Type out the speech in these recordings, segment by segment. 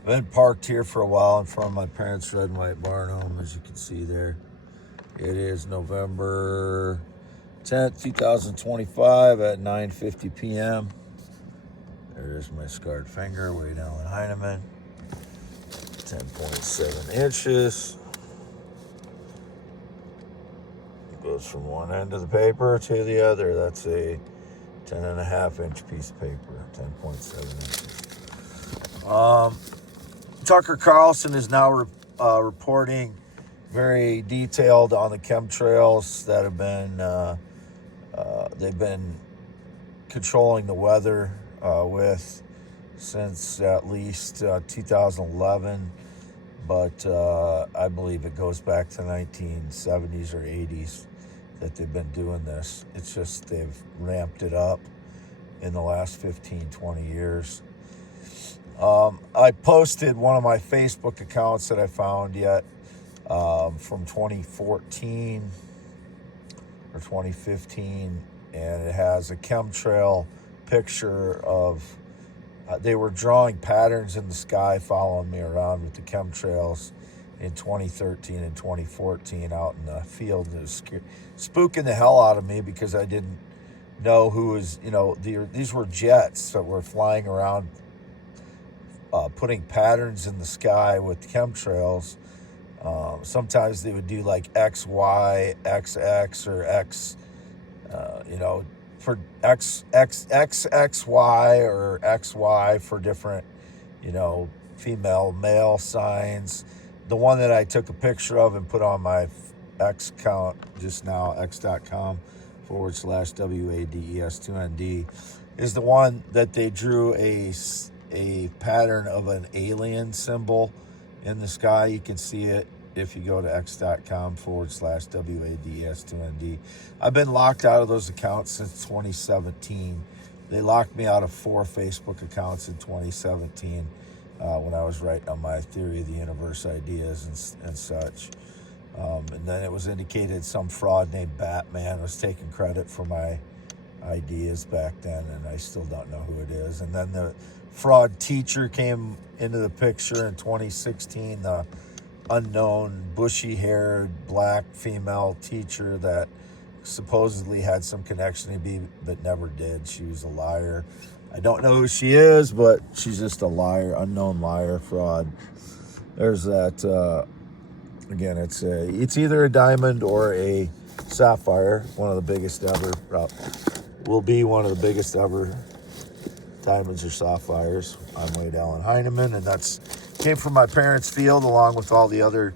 I've been parked here for a while in front of my parents' red and white barn home, as you can see there. It is November 10th, 2025 at 9:50 p.m. There's my scarred finger way down in Heineman. 10.7 inches. It goes from one end of the paper to the other. That's a 10.5-inch piece of paper. 10.7 inches. Tucker Carlson is now reporting very detailed on the chemtrails that have been they've been controlling the weather with since at least 2011, but I believe it goes back to 1970s or 80s that they've been doing this. It's just they've ramped it up in the last 15, 20 years. I posted one of my Facebook accounts that I found from 2014 or 2015, and it has a chemtrail picture of they were drawing patterns in the sky following me around with the chemtrails in 2013 and 2014 out in the field. It was spooking the hell out of me because I didn't know who was, these were jets that were flying around putting patterns in the sky with chemtrails. Sometimes they would do like XY, XX, or X, for XXY or XY for different, female, male signs. The one that I took a picture of and put on my X account just now, x.com/WADES2ND, is the one that they drew a pattern of an alien symbol in the sky. You can see it if you go to x.com/WADES2ND. I've been locked out of those accounts since 2017. They locked me out of 4 Facebook accounts in 2017 when I was writing on my theory of the universe ideas and such. And then it was indicated some fraud named Batman was taking credit for my ideas back then, and I still don't know who it is. And then the fraud teacher came into the picture in 2016, the unknown bushy-haired black female teacher that supposedly had some connection to me but never did. She was a liar. I don't know who she is, but she's just a liar, unknown liar, fraud. There's that. Again, it's either a diamond or a sapphire. One of the biggest ever. Will be one of the biggest ever diamonds or sapphires. I'm Wade Allen Heineman, and that's came from my parents' field along with all the other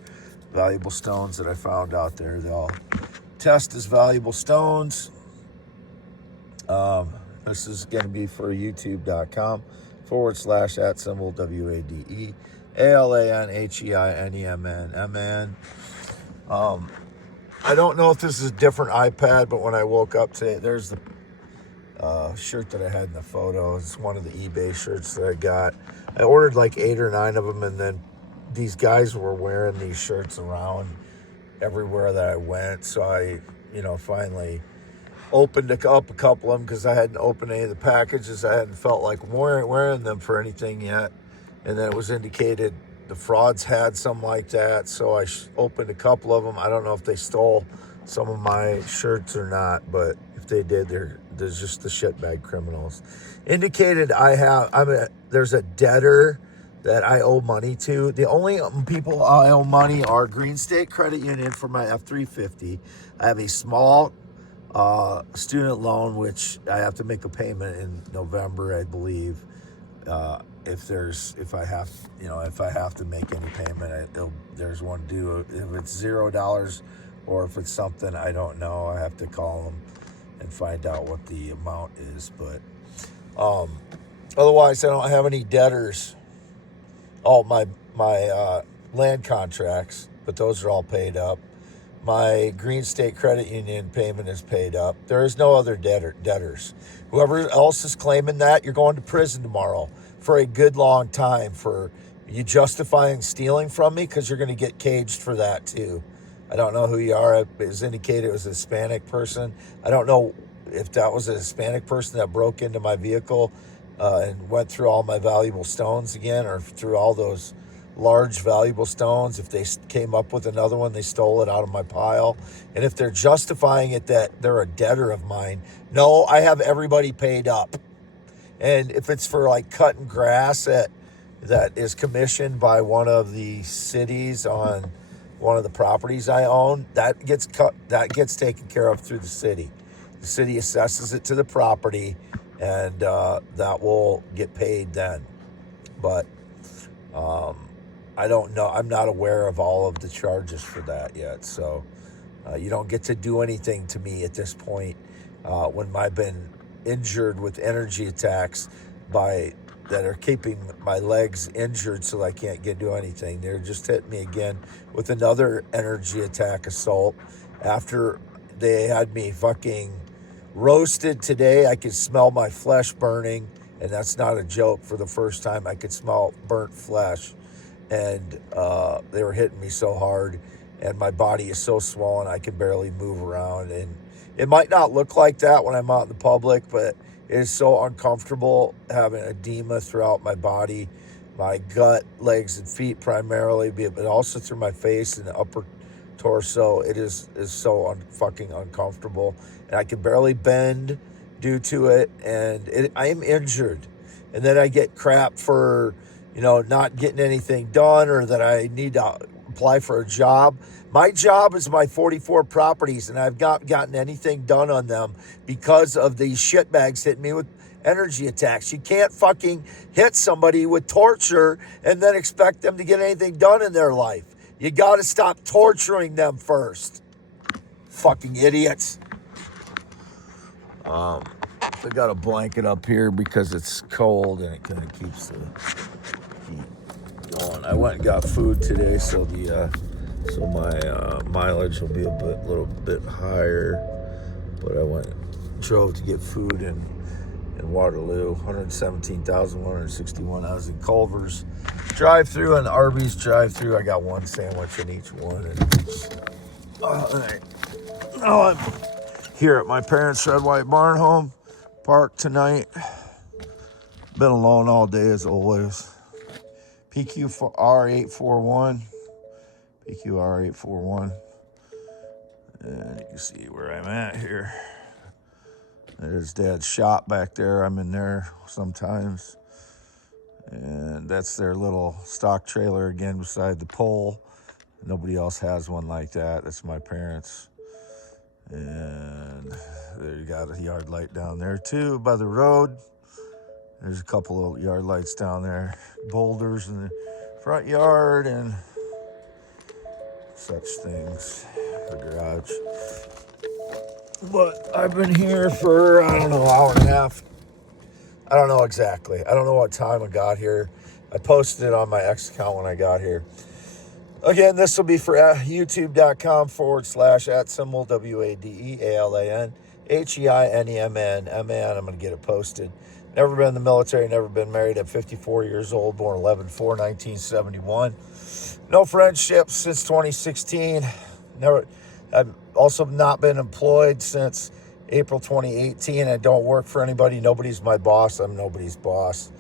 valuable stones that I found out there. They all test as valuable stones. This is going to be for youtube.com/@WADEALANHEINEMN. I don't know if this is a different iPad, but when I woke up today, there's the shirt that I had in the photo. It's one of the eBay shirts that I got. I ordered like 8 or 9 of them, and then these guys were wearing these shirts around everywhere that I went. So I, finally opened up a couple of them because I hadn't opened any of the packages. I hadn't felt like wearing them for anything yet. And then it was indicated the frauds had some like that. So I opened a couple of them. I don't know if they stole some of my shirts or not, but if they did, there's just the shitbag criminals. Indicated there's a debtor that I owe money to. The only people I owe money are Green State Credit Union for my F-350. I have a small student loan, which I have to make a payment in November, I believe. If I have to make any payment, there's one due. If it's $0 or if it's something I don't know, I have to call them and find out what the amount is. But otherwise, I don't have any debtors. My land contracts, but those are all paid up. My Green State Credit Union payment is paid up. There is no other debtors. Whoever else is claiming that, you're going to prison tomorrow for a good long time for you justifying stealing from me, because you're going to get caged for that too. I don't know who you are. It was indicated it was a Hispanic person. I don't know if that was a Hispanic person that broke into my vehicle and went through all my valuable stones again, or through all those large valuable stones. If they came up with another one, they stole it out of my pile. And if they're justifying it that they're a debtor of mine, no, I have everybody paid up. And if it's for like cutting grass that is commissioned by one of the cities on one of the properties I own, that gets taken care of through the city. The city assesses it to the property, and that will get paid then. But I don't know. I'm not aware of all of the charges for that yet. So you don't get to do anything to me at this point when I've been injured with energy attacks that are keeping my legs injured so I can't do anything. They're just hitting me again with another energy attack assault after they had me fucking roasted today. I could smell my flesh burning, and that's not a joke. For the first time, I could smell burnt flesh, and they were hitting me so hard, and my body is so swollen I can barely move around. And it might not look like that when I'm out in the public, but it is so uncomfortable having edema throughout my body, my gut, legs, and feet primarily, but also through my face and the upper torso. It is so fucking uncomfortable, and I can barely bend due to it, and I am injured. And then I get crap for, not getting anything done, or that I need to apply for a job. My job is my 44 properties, and I've not gotten anything done on them because of these shitbags hitting me with energy attacks. You can't fucking hit somebody with torture and then expect them to get anything done in their life. You got to stop torturing them first. Fucking idiots. I got a blanket up here because it's cold and it kind of keeps the heat going. I went and got food today, so my mileage will be a little bit higher. But I drove to get food in Waterloo. 117,161. I was in Culver's drive-through and Arby's drive-through. I got one sandwich in each one. And now I'm here at my parents' Red White Barn Home Park tonight. Been alone all day as always. PQR841. And you can see where I'm at here. There's Dad's shop back there. I'm in there sometimes. And that's their little stock trailer again beside the pole. Nobody else has one like that. That's my parents'. And there you got a yard light down there too by the road. There's a couple of yard lights down there. Boulders in the front yard and such things. The garage. But I've been here for, hour and a half. I don't know exactly. I don't know what time I got here. I posted it on my X account when I got here. Again, this will be for youtube.com/@ WADEALAN HEINEMN. I'm going to get it posted. Never been in the military, never been married at 54 years old, born 11/4/1971. No friendships since 2016. I've also not been employed since April 2018. I don't work for anybody. Nobody's my boss. I'm nobody's boss.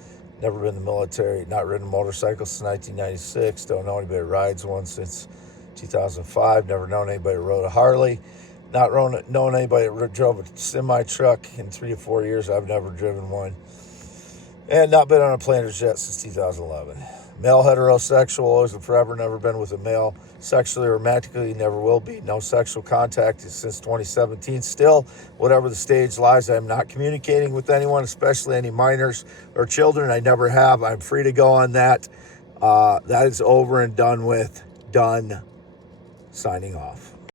Never been in the military. Not ridden a motorcycle since 1996. Don't know anybody that rides one since 2005. Never known anybody that rode a Harley. Not known anybody that drove a semi-truck in 3 to 4 years. I've never driven one. And not been on a plane or jet since 2011. Male heterosexual, always and forever. Never been with a male. Sexually or romantically, never will be. No sexual contact since 2017. Still, whatever the stage lies, I'm not communicating with anyone, especially any minors or children. I never have. I'm free to go on that. That is over and done with. Done. Signing off.